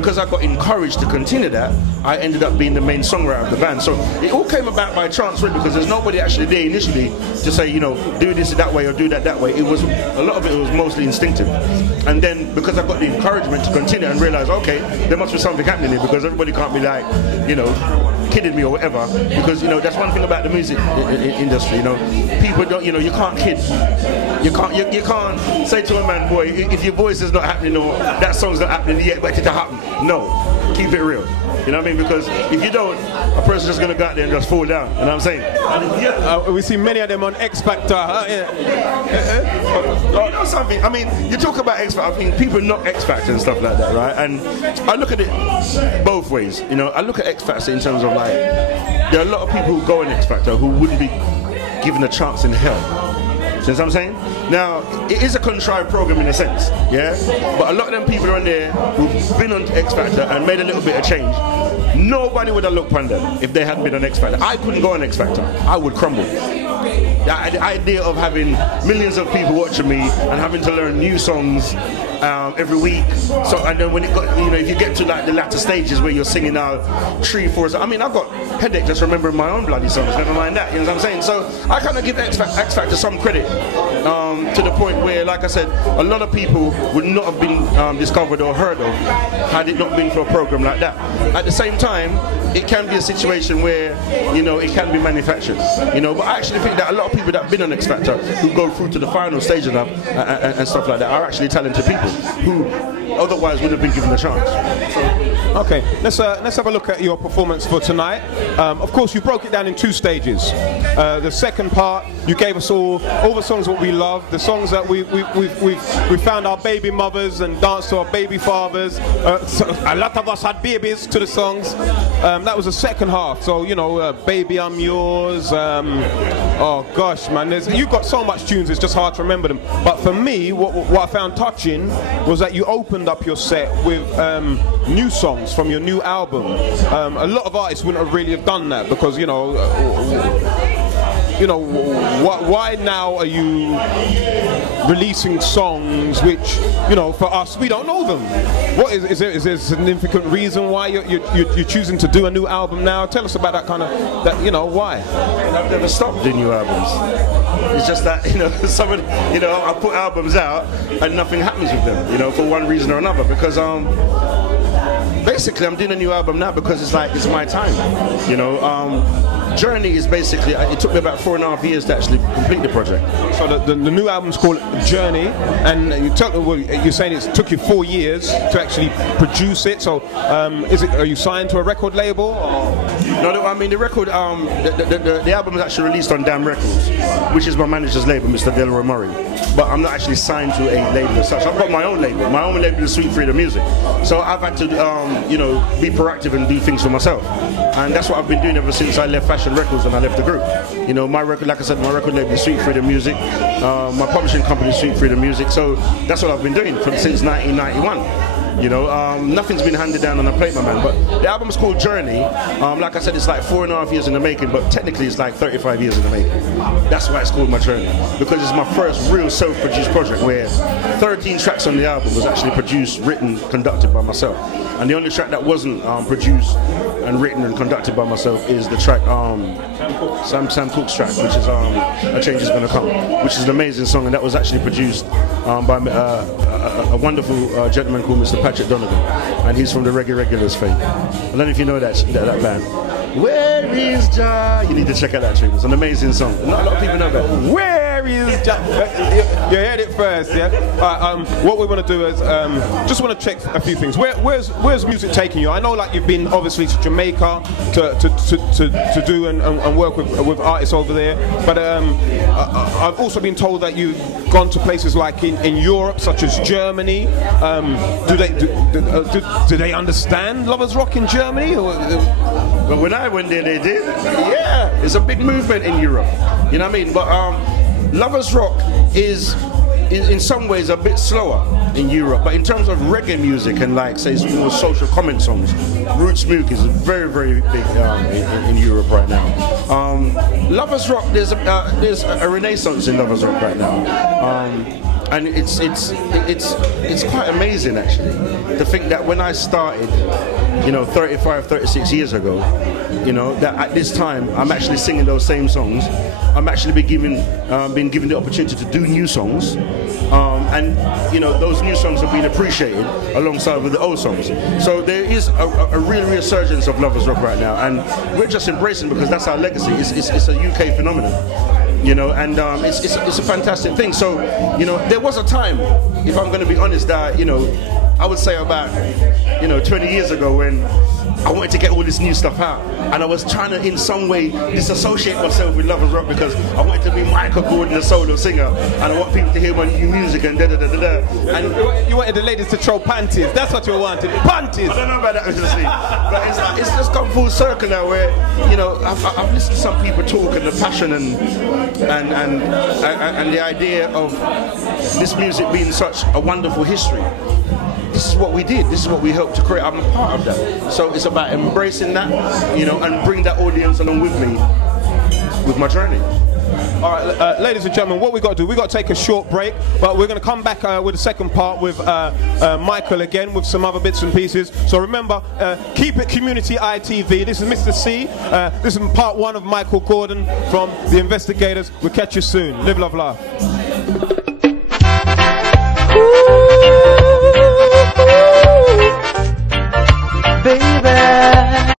because I got encouraged to continue that, I ended up being the main songwriter of the band. So it all came about by chance, really, because there's nobody actually there initially to say, you know, do this that way or do that way. It was, a lot of it was mostly instinctive. And then because I got the encouragement to continue and realize, okay, there must be something happening here, because everybody can't be like, you know, kidding me or whatever, because, you know, that's one thing about the music industry, you know, people don't, you know, you can't kid. You can't say to a man, boy, if your voice is not happening or that song's not happening yet, but it to happen. No, keep it real. You know what I mean? Because if you don't, a person's just going to go out there and just fall down. You know what I'm saying? We see many of them on X Factor. You know something? I mean, you talk about X Factor. I mean, people knock X Factor and stuff like that, right? And I look at it both ways. You know, I look at X Factor in terms of like, there are a lot of people who go on X Factor who wouldn't be given a chance in hell. See what I'm saying? Now, it is a contrived program in a sense, yeah? But a lot of them people on there who've been on X Factor and made a little bit of change, nobody would have looked upon them if they hadn't been on X Factor. I couldn't go on X Factor. I would crumble. The idea of having millions of people watching me and having to learn new songs every week. So, and then when it got, you know, if you get to like the latter stages where you're singing out 3, 4, I mean, I've got headache just remembering my own bloody songs, never mind that, you know what I'm saying? So I kind of give X Factor some credit, to the point where, like I said, a lot of people would not have been discovered or heard of had it not been for a program like that. At the same time, it can be a situation where, you know, it can be manufactured, you know, but I actually think that a lot of people that have been on X Factor who go through to the final stage and stuff like that are actually talented people who otherwise would have been given a chance. So, okay, let's have a look at your performance for tonight. Of course, you broke it down in 2 stages. The second part, you gave us all the songs that we love, the songs that we found our baby mothers and danced to our baby fathers. So a lot of us had babies to the songs. That was the second half. So, you know, Baby I'm Yours. Oh gosh, man, you've got so much tunes, it's just hard to remember them. But for me, what I found touching was that you opened up your set with new songs from your new album. A lot of artists wouldn't have really have done that, because, you know, why now are you releasing songs which, you know, for us, we don't know them? What is there a significant reason why you're choosing to do a new album now? Tell us about that kind of, that, you know, why? I've never stopped doing new albums. It's just that, you know, you know, I put albums out and nothing happens with them, you know, for one reason or another, because basically I'm doing a new album now because it's like, it's my time, you know. Journey is basically, it took me about 4.5 years to actually complete the project. So the new album's called Journey, and you're saying it took you 4 years to actually produce it. So are you signed to a record label? Or? No, I mean the record, the album is actually released on Damn Records, which is my manager's label, Mr. Delroy Murray. But I'm not actually signed to a label as such. I've got my own label. My own label is Sweet Freedom Music. So I've had to, you know, be proactive and do things for myself. And that's what I've been doing ever since I left Fashion Records and I left the group. You know, my record, like I said, my record label is Sweet Freedom Music. My publishing company is Sweet Freedom Music. So that's what I've been doing since 1991. You know, nothing's been handed down on a plate, my man. But the album's called Journey. Like I said, it's like 4.5 years in the making, but technically it's like 35 years in the making. That's why it's called my Journey, because it's my first real self-produced project where 13 tracks on the album was actually produced, written, conducted by myself. And the only track that wasn't produced and written and conducted by myself is the track Sam Cooke's track, which is A Change Is Gonna Come, which is an amazing song, and that was actually produced by a wonderful gentleman called Mr. Patrick Donovan, and he's from the Reggae Regulars fame. I don't know if you know that band. Where is Jah? You need to check out that tune. It's an amazing song. Not a lot of people know that. Where is Jah? You heard it first, yeah? What we want to do is just want to check a few things. Where's music taking you? I know, like, you've been obviously to Jamaica to do and work with artists over there, but I've also been told that you've gone to places like in Europe, such as Germany. Do they understand Lovers Rock in Germany? But when I went there, they did. Yeah, it's a big movement in Europe. You know what I mean? But Lovers Rock is in some ways a bit slower in Europe. But in terms of reggae music and, like, say, more social comment songs, Roots Mook is very, very big in Europe right now. Lovers Rock, there's a renaissance in Lovers Rock right now. And it's quite amazing actually to think that when I started, you know, 35, 36 years ago, you know, that at this time I'm actually singing those same songs. I'm actually being given the opportunity to do new songs, and you know, those new songs are being appreciated alongside with the old songs. So there is a real resurgence of lovers rock right now, and we're just embracing it because that's our legacy. It's a UK phenomenon. You know, and it's a fantastic thing. So, you know, there was a time, if I'm going to be honest, that, you know, I would say about, you know, 20 years ago when I wanted to get all this new stuff out, and I was trying to in some way disassociate myself with lovers rock because I wanted to be Micheal Gordon, the solo singer, and I want people to hear my new music and da-da-da-da-da. And you wanted the ladies to throw panties. That's what you wanted, panties. I don't know about that, obviously, but it's just come full circle now where, you know, I've listened to some people talk and the passion and the idea of this music being such a wonderful history. This is what we did. This is what we helped to create. I'm a part of that. So it's about embracing that, you know, and bring that audience along with me with my journey. All right, ladies and gentlemen, what we got to do, we got to take a short break, but we're going to come back with the second part with Micheal again with some other bits and pieces. So remember, keep it Community ITV. This is Mr. C. This is part one of Micheal Gordon from The Investigators. We'll catch you soon. Live, love, laugh. Baby.